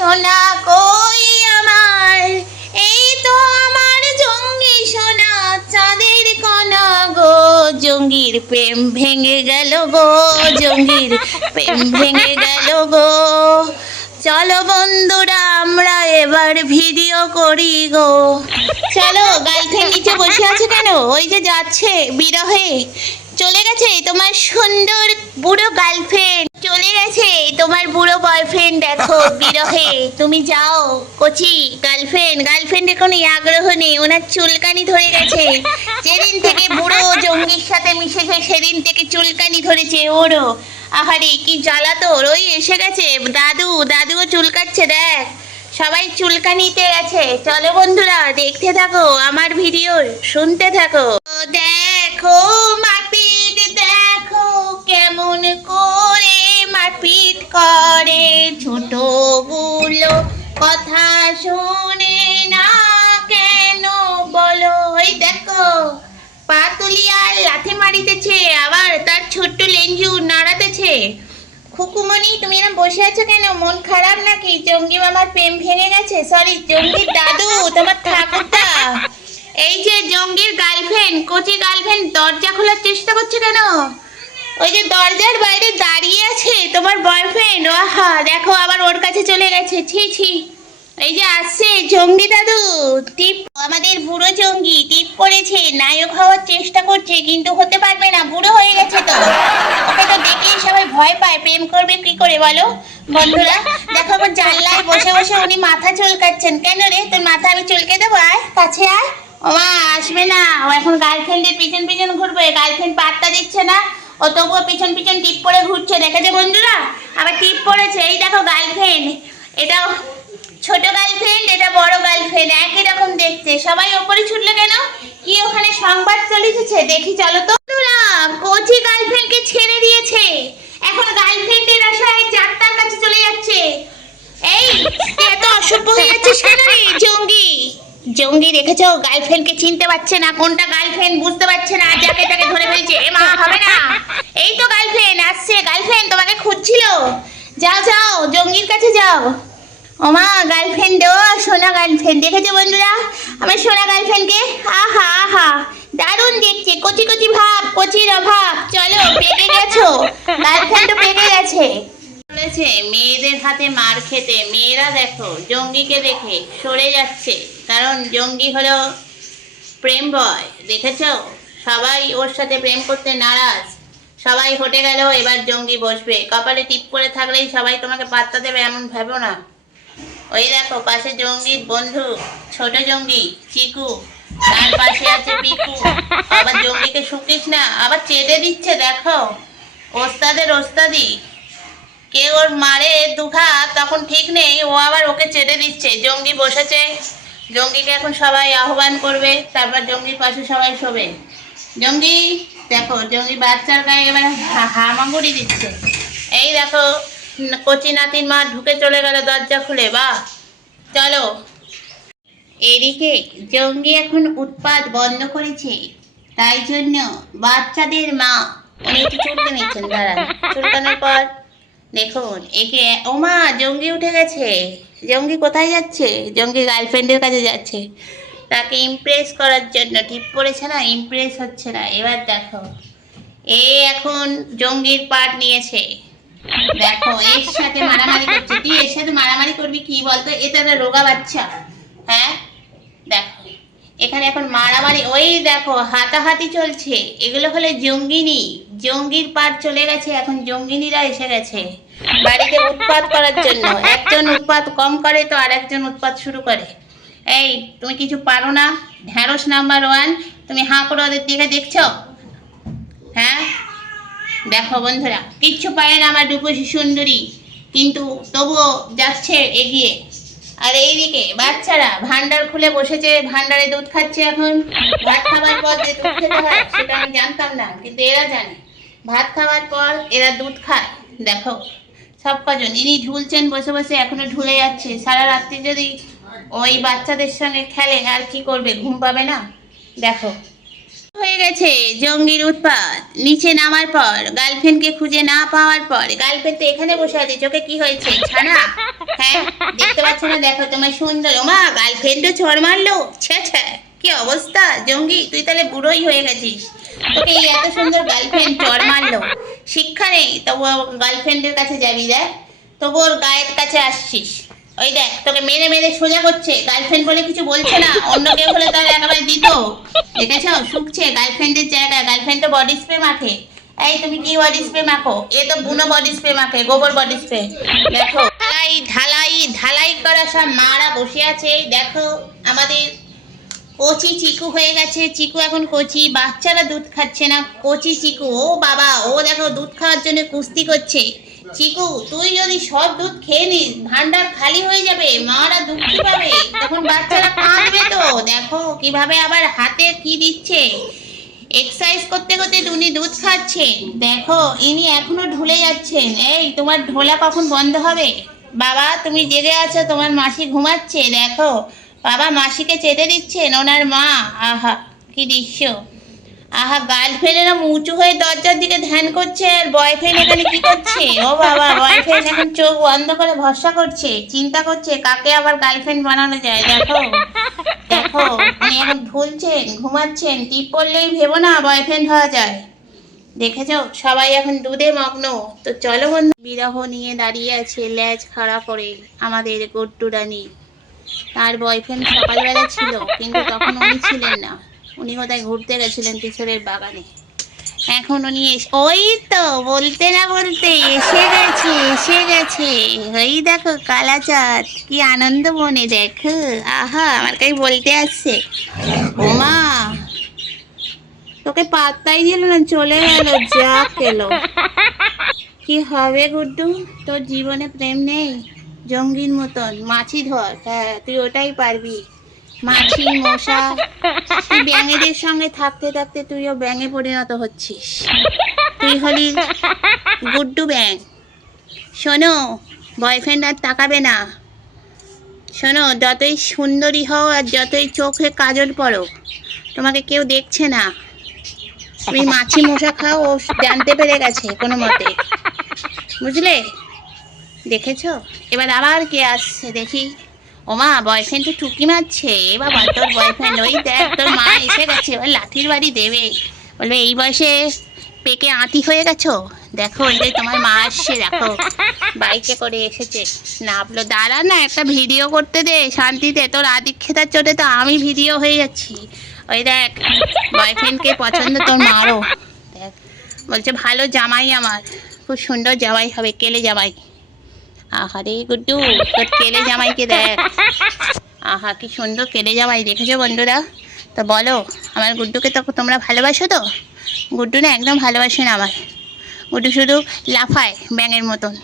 সোনা কই আমার, এই তো আমার জঙ্গি সোনা চাঁদের কণা গো। জঙ্গির প্রেম ভেঙে গেল গো, জঙ্গির প্রেম ভেঙে গেল গো। চলো বন্ধুরা আমরা এবার ভিডিও করি গো। চলো, গার্লফ্রেন্ড নিচে বসে আছে কেন? ওই যে যাচ্ছে বিরহে, চলে গেছে তোমার সুন্দর বুড়ো গার্লফ্রেন্ড, চলে গেছে তোমার বুড়ো বয়ফ্রেন্ড, দেখো বিরহে। তুমি যাও কচি গার্লফ্রেন্ডের কোনো আগ্রহ নেই, ওনার চুলকানি ধরে গেছে। যেদিন থেকে বুড়ো জঙ্গির সাথে মিশেছে সেদিন থেকে চুলকানি ধরেছে ওরও। আহারে কি জ্বালা তোর। ওই এসে গেছে দাদুও চুলকাচ্ছে, দেখ সবাই চুলকানিতে গেছে। চলো বন্ধুরা দেখতে থাকো আমার ভিডিও, শুনতে থাকো। দেখো মারপিট, দেখো কেমন করে মারপিট করে। ছোটগুলো কথা শোনে না কেন বলো? ওই দেখো পাতুলি আর লাথি মারিতেছে, আবার তার ছোট্ট লেঞ্জু নাড়াতেছে। খুকুমনি তুমি এরকম বসে আছো কেন? মন খারাপ নাকি? জঙ্গি মামার প্রেম ভেঙে গেছে? সরি, জঙ্গির দাদু তোমার ঠাকুরদা। এই যে জঙ্গির গার্লফ্রেন্ড, কচি গার্লফ্রেন্ড দরজা খোলার চেষ্টা করছে কেন? ওই যে দরজার বাইরে দাঁড়িয়ে আছে তোমার বয়ফ্রেন্ড। আহা দেখো আবার ওর কাছে চলে গেছে। ছি। এই যে আসছে জঙ্গি দাদু, টিপ আমাদের বুড়ো জঙ্গি টিপ করেছে, নায়ক হওয়ার চেষ্টা করছে কিন্তু হতে পারবে না, বুড়ো হয়ে গেছে তো। ওকে তো দেখে সবাই ভয় পায়, প্রেম করবে কি করে বলো বন্ধুরা? দেখো আমার জানলায় বসে বসে উনি মাথা চুলকাচ্ছেন। কেন রে, তোর মাথা আমি চুলকে দেবো, আয় কাছে আয়। ওমা আসবে না, ও এখন গার্লফ্রেন্ডের পিছন ঘুরবে, গার্লফ্রেন্ড পাত্তা দিচ্ছে না, ও তবুও পিছন টিপ পরে ঘুরছে। দেখেছে বন্ধুরা, আবার টিপ পড়েছে। এই দেখো গার্লফ্রেন্ড, এটা ছোট গার্লফ্রেন্ড, এটা বড় গার্লফ্রেন্ড, একই রকম দেখতে। সবাই ওপরে ছুটলে কেন? কি ওখানে সংবাদ চলিতেছে দেখি চলো তো। কচি গার্লফ্রেন্ডকে ছেড়ে দিয়েছে, এখন গার্লফ্রেন্ডের আশায় যাত্রার কাছে চলে যাচ্ছে। এই এত অসভ্য হয়ে যাচ্ছে কেন রে জঙ্গি দেখেছো গার্লফ্রেন্ডকে চিনতে পারছে না, কোনটা গার্লফ্রেন্ড বুঝতে পারছে না, যাকে তাকে ধরে ফেলছে। এ মা হবে না, এই তো গার্লফ্রেন্ড আসছে, গার্লফ্রেন্ড তোমাকে খুঁজছিল। যাও জঙ্গির কাছে যাও। ওমা গার্লফ্রেন্ড, ও সোনা গার্লফ্রেন্ড, দেখেছো বন্ধুরা আমার সোনা গার্লফ্রেন্ডকে? আহা দারুণ দেখছে, কচি ভাব, কচির অভাব। চলো পেকে গেছো, গার্লফ্রেন্ড পেকে গেছে। বলেছে মেয়েদের হাতে মার খেতে, মেয়েরা দেখো জঙ্গিকে দেখে সরে যাচ্ছে, কারণ জঙ্গি হলো প্রেম বয়। দেখেছো সবাই ওর সাথে প্রেম করতে নারাজ, সবাই হটে গেল, এবার জঙ্গি বসবে। কপালে টিপ করে থাকলেই সবাই তোমাকে পাত্তা দেবে এমন ভেবো না। ওই দেখো পাশে জঙ্গির বন্ধু ছোট জঙ্গি চিকু, তার পাশে আছে পিকু। আবার জঙ্গিকে শুকিস না, আবার চেটে দিচ্ছে। দেখো ওস্তাদের ওস্তাদি, কে ওর মারে দুঘা তখন ঠিক নেই, ও আবার ওকে চেটে দিচ্ছে। জঙ্গি বসেছে, জঙ্গিকে এখন সবাই আহ্বান করবে, তারপর জঙ্গির পাশে সবাই শোবে। জঙ্গি দেখো, জঙ্গি বাচ্চার গায়ে এবার হামাগুড়ি দিচ্ছে। এই দেখো কচি নাতির মা ঢুকে চলে গেল দরজা খুলে। বাহ চলো। এদিকে জঙ্গি এখন উৎপাত বন্ধ করেছে, তাই জন্য বাচ্চাদের মা উনি একটু চুলকে নিচ্ছেন। দাঁড়ান, চুলকানোর পর দেখুন একে, ওমা জঙ্গি উঠে গেছে। জঙ্গি কোথায় যাচ্ছে? জঙ্গি গার্লফ্রেন্ডের কাছে যাচ্ছে, তাকে ইমপ্রেস করার জন্য। টিপ পড়েছে না, ইমপ্রেস হচ্ছে না। এবার দেখো এ এখন জঙ্গির পার্ট নিয়েছে, দেখো এর সাথে মারামারি করছে। তুই এর সাথে মারামারি করবি কি বলতো? এটা একটা রোগা বাচ্চা। হ্যাঁ দেখো এখানে এখন মারামারি, ওই দেখো হাতাহাতি চলছে। এগুলো হলে জঙ্গিনী, জঙ্গির পার চলে গেছে, এখন জঙ্গিনীরা এসে গেছে বাড়িতে উৎপাত করার জন্য। একজন উৎপাত কম করে তো আর একজন উৎপাত শুরু করে। এই তুমি কিছু পারো না, ঢ্যাঁড়স নাম্বার 1, তুমি হাঁ করে ওদের দিকে দেখছো? হ্যাঁ দেখো বন্ধুরা কিচ্ছু পারে না আমার রূপসী সুন্দরী, কিন্তু তবুও যাচ্ছে এগিয়ে। আর এইদিকে বাচ্চারা ভান্ডার খুলে বসেছে, ভান্ডারে দুধ খাচ্ছে। এখন ভাত খাবার পর যে দুধ খেতে হয় সেটা আমি জানতাম না, কিন্তু এরা জানে ভাত খাওয়ার পর এরা দুধ খায়। দেখো সব কজন ইনি ঝুলছেন বসে বসে, এখনো ঝুলে যাচ্ছে। সারা রাত্রি যদি ওই বাচ্চাদের সঙ্গে খেলে আর কি করবে, ঘুম পাবে না। দেখো হয়ে গেছে জঙ্গির উৎপাত। নিচে নামার পর গার্লফ্রেন্ডকে খুঁজে না পাওয়ার পর গার্লফ্রেন্ড তো এখানে বসে আছে, চোখে কি হয়েছে ছানা? হ্যাঁ দেখতে পাচ্ছ না? দেখো তোমার সুন্দর ওমা গার্লফ্রেন্ডও চড় মারলো। ছ্যা ছ্যা কি অবস্থা জঙ্গি, তুই তাহলে বুড়োই হয়ে গেছিস। তোকে এই এত সুন্দর গার্লফ্রেন্ড চড় মারলো, শিক্ষা নেই তবু গার্লফ্রেন্ডের কাছে যাবি, দেখ তবু ওর গায়ের কাছে আসছিস। ওই দেখ তোকে মেরে মেরে সোজা করছে, গার্লফ্রেন্ড বলে কিছু বলছে না, অন্য কেউ হলে তাহলে একেবারে দিত। দেখেছো শুকছে গার্লফ্রেন্ডের জায়গায়, গার্লফ্রেন্ড তো বডি স্প্রে মাখে। এই তুমি কি বডি স্প্রে মাখো? এ তো বুনো বডি স্প্রে মাখে, গোবর বডি স্প্রে। দেখো ঢালাই ঢালাই ঢালাই করা সব মারা বসে আছে। দেখো আমাদের কচি চিকু হয়ে গেছে, চিকু এখন কচি, বাচ্চারা দুধ খাচ্ছে না, কচি চিকু ও বাবা, ও দেখো দুধ খাওয়ার জন্য কুস্তি করছে। চিকু তুই যদি সব দুধ খেয়ে নিস ভান্ডার খালি হয়ে যাবে, মারা দুঃখী পাবে, তখন বাচ্চারা কাঁদবে তো। দেখো কিভাবে আবার হাতে কি দিচ্ছে, এক্সারসাইজ করতে করতে উনি দুধ খাচ্ছেন। দেখো ইনি এখনো ঢুলে যাচ্ছেন। এই তোমার ঢোলা কখন বন্ধ হবে? বাবা তুমি জেগে আছো, তোমার মাসি ঘুমাচ্ছে। দেখো বাবা মাসিকে চেটে দিচ্ছেন ওনার মা। আহা কি দৃশ্য! আহা গার্লফ্রেন্ডেরা উঁচু হয়ে দরজার দিকে ধ্যান করছে, আর বয়ফ্রেন্ড এখানে কি করছে? ও বাবা বয়ফ্রেন্ড এখন চোখ বন্ধ করে ভরসা করছে, চিন্তা করছে কাকে আবার গার্লফ্রেন্ড বানানো যায়। দেখো দেখো উনি এখন ঝুলছেন ঘুমাচ্ছেন, টিপ পড়লেই ভেবো না বয়ফ্রেন্ড হওয়া যায়। দেখেছো সবাই এখন দুধে মগ্ন। তো চলো বন্ধু, বিরহ নিয়ে দাঁড়িয়ে আছে লেজ খাড়া করে আমাদের গুড্ডু রানী। তার বয়ফ্রেন্ড সকালবেলা ছিল কিন্তু তখন উনি ছিলেন না, উনি কোথায় ঘুরতে গেছিলেন কিশোরের বাগানে। এখন উনি ওই তো বলতে না বলতে এসে গেছে এসে গেছে। ওই দেখো কালাচাঁদ কি আনন্দ মনে, দেখো আহা আমার কাছে বলতে আসছে। ওমা তোকে পাত্তাই দিল না, চলে গেল যা গেল। কি হবে গুড্ডু, তোর জীবনে প্রেম নেই? জঙ্গির মতন মাছি ধর, হ্যাঁ তুই ওটাই পারবি। মাছি মশা, তুই ব্যাঙেদের সঙ্গে থাকতে থাকতে তুইও ব্যাঙে পরিণত হচ্ছিস। তুই হলি গুড্ডু ব্যাঙ। শোনো বয়ফ্রেন্ড আর তাকাবে না। শোনো যতই সুন্দরী হও আর যতই চোখে কাজল পড়ো, তোমাকে কেউ দেখছে না। তুমি মাছি মশা খাও, ও জানতে পেরে গেছে কোনো মতে, বুঝলে? দেখেছো এবার আবার কে আসছে দেখি। ওমা বয়ফ্রেন্ড তো টুকি মারছে। এ বাবা তোর বয়ফ্রেন্ড, ওই দেখ তোর মা এসে গেছে, এবার লাঠির বাড়ি দেবে, বলবে এই বয়সে পেকে আঁটি হয়ে গেছো। দেখো এই যে তোমার মা আসছে, দেখো বাইকে করে এসেছে। নামলো, দাঁড়া না একটা ভিডিও করতে দে শান্তিতে, তোর আদিক্ষেতার চোটে তো আমি ভিডিও হয়ে যাচ্ছি। ওই দেখ বয়ফ্রেন্ডকে পছন্দ তোর মারও, দেখ বলছে ভালো জামাই আমার, খুব সুন্দর জামাই হবে, কেলে জামাই। আহারে গুড্ডু তোর কেলে জামাইকে দেখ, আহা কি সুন্দর কেলে জামাই। দেখেছো বন্ধুরা? তো বলো আমার গুড্ডুকে তো তোমরা ভালোবাসো তো? গুড্ডু না একদম ভালোবাসে না আমার, গুড্ডু শুধু লাফায় ব্যাঙের মতন।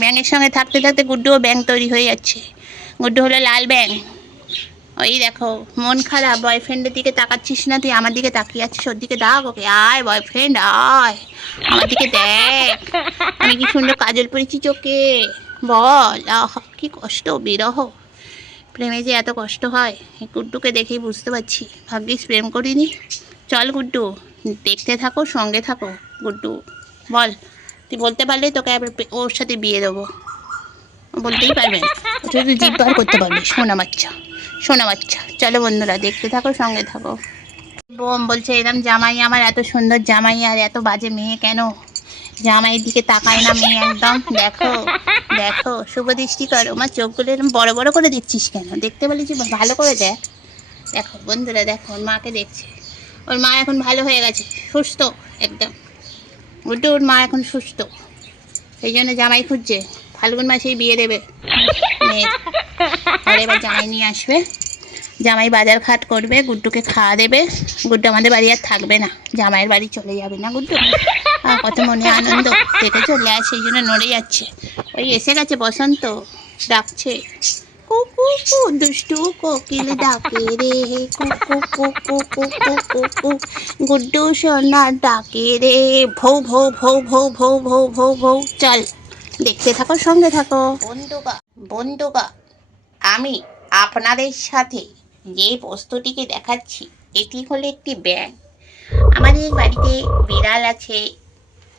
ব্যাঙের সঙ্গে থাকতে থাকতে গুড্ডুও ব্যাঙ তৈরি হয়ে যাচ্ছে। গুড্ডু হলো লাল ব্যাঙ। ওই দেখো মন খারাপ, বয়ফ্রেন্ডের দিকে তাকাচ্ছিস না, তুই আমার দিকে তাকিয়ে আছিস, ওর দিকে ডাক ওকে, আয় বয়ফ্রেন্ড আয় আমার দিকে দেখ, আমি কি সুন্দর কাজল পরেছি চোখে, বল। আহ কি কষ্ট, বিরহ প্রেমে যে এত কষ্ট হয় এই গুড্ডুকে দেখেই বুঝতে পারছি। ভাগ্যিস প্রেম করিনি। চল গুড্ডু দেখতে থাকো, সঙ্গে থাকো। গুড্ডু বল, তুই বলতে পারলে তোকে আবার ওর সাথে বিয়ে দেবো। বলতেই পারবে না, শুধু জিভ বার করতে পারবে। সোনা বাচ্চা সোনা বাচ্চা। চলো বন্ধুরা দেখতে থাকো, সঙ্গে থাকো। বোম বলছে এরকম জামাই আমার, এত সুন্দর জামাই আর এত বাজে মেয়ে কেন? জামাইয়ের দিকে তাকায় না মেয়ে একদম। দেখো দেখো শুভ দৃষ্টি করো। আমার চোখগুলো এরকম বড় বড় করে দেখছিস কেন? দেখতে বলেছি ভালো করে দেখ। দেখো বন্ধুরা দেখো ওর মাকে দেখছে, ওর মা এখন ভালো হয়ে গেছে, সুস্থ একদম। গুড্ডু ওর মা এখন সুস্থ, সেই জন্য জামাই খুঁজছে, ফাল্গুন মাসেই বিয়ে দেবে মেয়ের। আর এবার জামাই নিয়ে আসবে, জামাই বাজার ঘাট করবে, গুড্ডুকে খাওয়া দেবে। গুড্ডু আমাদের বাড়ি আর থাকবে না, জামাইয়ের বাড়ি চলে যাবে না গুড্ডু। কত মনে আনন্দ, দেখেছো ল্যাস সেই জন্য নড়ে যাচ্ছে। ওই এসে গেছে বসন্ত, ডাকছে কুকু কু, দুষ্টু কোকিল ডাকে রে, কুকু কুকু কুকু কুকু, গুড্ডু সোনা ডাকে রে, ভৌ ভৌ ভৌ ভৌ ভৌ ভৌ ভৌ ভৌ। চল দেখতে থাকো, সঙ্গে থাকো। বন্ধুগা আমি আপনাদের সাথে যে বস্তুটিকে দেখাচ্ছি এটি হলো একটি ব্যাঙ। আমাদের বাড়িতে বিড়াল আছে,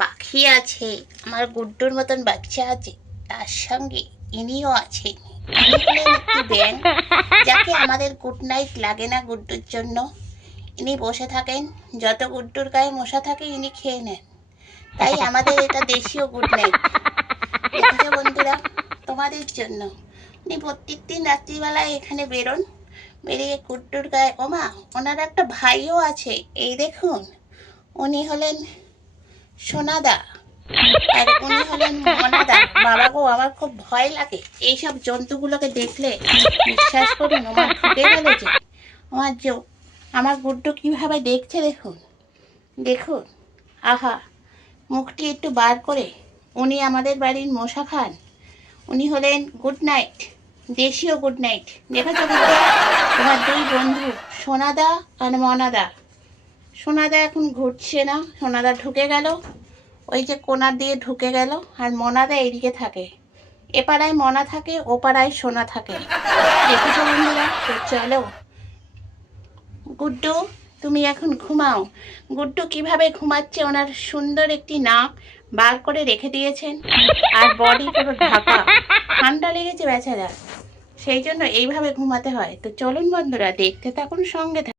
পাখি আছে, আমার গুড্ডুর মতন বাচ্চা আছে, তার সঙ্গে ইনিও আছেন। ইনি হলেন একটি ব্যাঙ, যাকে আমাদের গুড নাইট লাগে না গুড্ডুর জন্য। ইনি বসে থাকেন, যত গুড্ডুর গায়ে মশা থাকে ইনি খেয়ে নেন। তাই আমাদের এটা দেশীয় গুড নাইট। দেখেছো বন্ধুরা, তোমাদের জন্য। উনি প্রত্যেকদিন রাত্রিবেলায় এখানে বেরোন, বেরিয়ে গুড্ডুর গায়ে, ওমা ওনার একটা ভাইও আছে, এই দেখুন, উনি হলেন সোনাদা, আর উনি হলেন মনাদা। বাবা গো, আমার খুব ভয় লাগে এইসব জন্তুগুলোকে দেখলে। বিশ্বাস করুন, আমার ঢুকে গেল যে আমার আমার গুড্ডু কিভাবে দেখছে দেখুন, দেখুন, আহা, মুখটি একটু বার করে। উনি আমাদের বাড়ির মশা খান। উনি হলেন গুড নাইট, দেশীয় গুড নাইট। দেখেছো বন্ধুরা, তোমার দুই বন্ধু সোনাদা আর মনাদা। সোনাদা এখন ঘুরছে না, সোনাদা ঢুকে গেল, ওই যে কোণার দিয়ে ঢুকে গেল। আর মনাদা এইদিকে থাকে, এ পাড়ায় মনা থাকে, ও পাড়ায় সোনা থাকে। দেখেছো বন্ধুরা, তো চলো গুড্ডু, তুমি এখন ঘুমাও। গুড্ডু কিভাবে ঘুমাচ্ছে, ওনার সুন্দর একটি নাক বার করে রেখে দিয়েছেন, আর বডি পুরো ঢাকা। ঠান্ডা লেগেছে বেচারা, সেই জন্য এইভাবে ঘুমাতে হয়। তো চলুন বন্ধুরা, দেখতে থাকুন, সঙ্গে থাকুন।